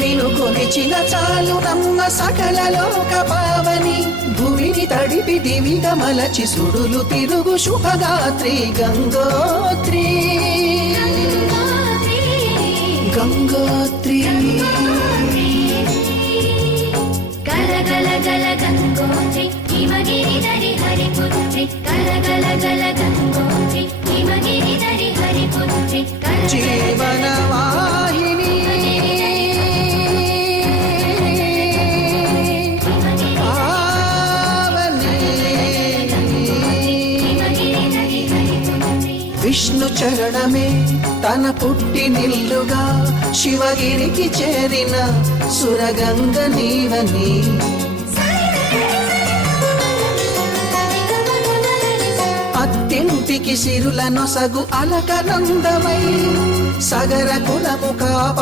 నిను కొలిచిన చాలు తమ్మ సకల లోక పావని. భూమిని తడిపి దివిగా మలచి సుడులు తిరుగు శుభగాత్రి గంగోత్రి. గంగోత్రి. విష్ణు చరణమే తన పుట్టి నిల్లుగా శివగిరికి చేరిన సురగంగ నీవని. అత్తింటికి సిరుల నొసగు అలకనందమై సగర కులము కాప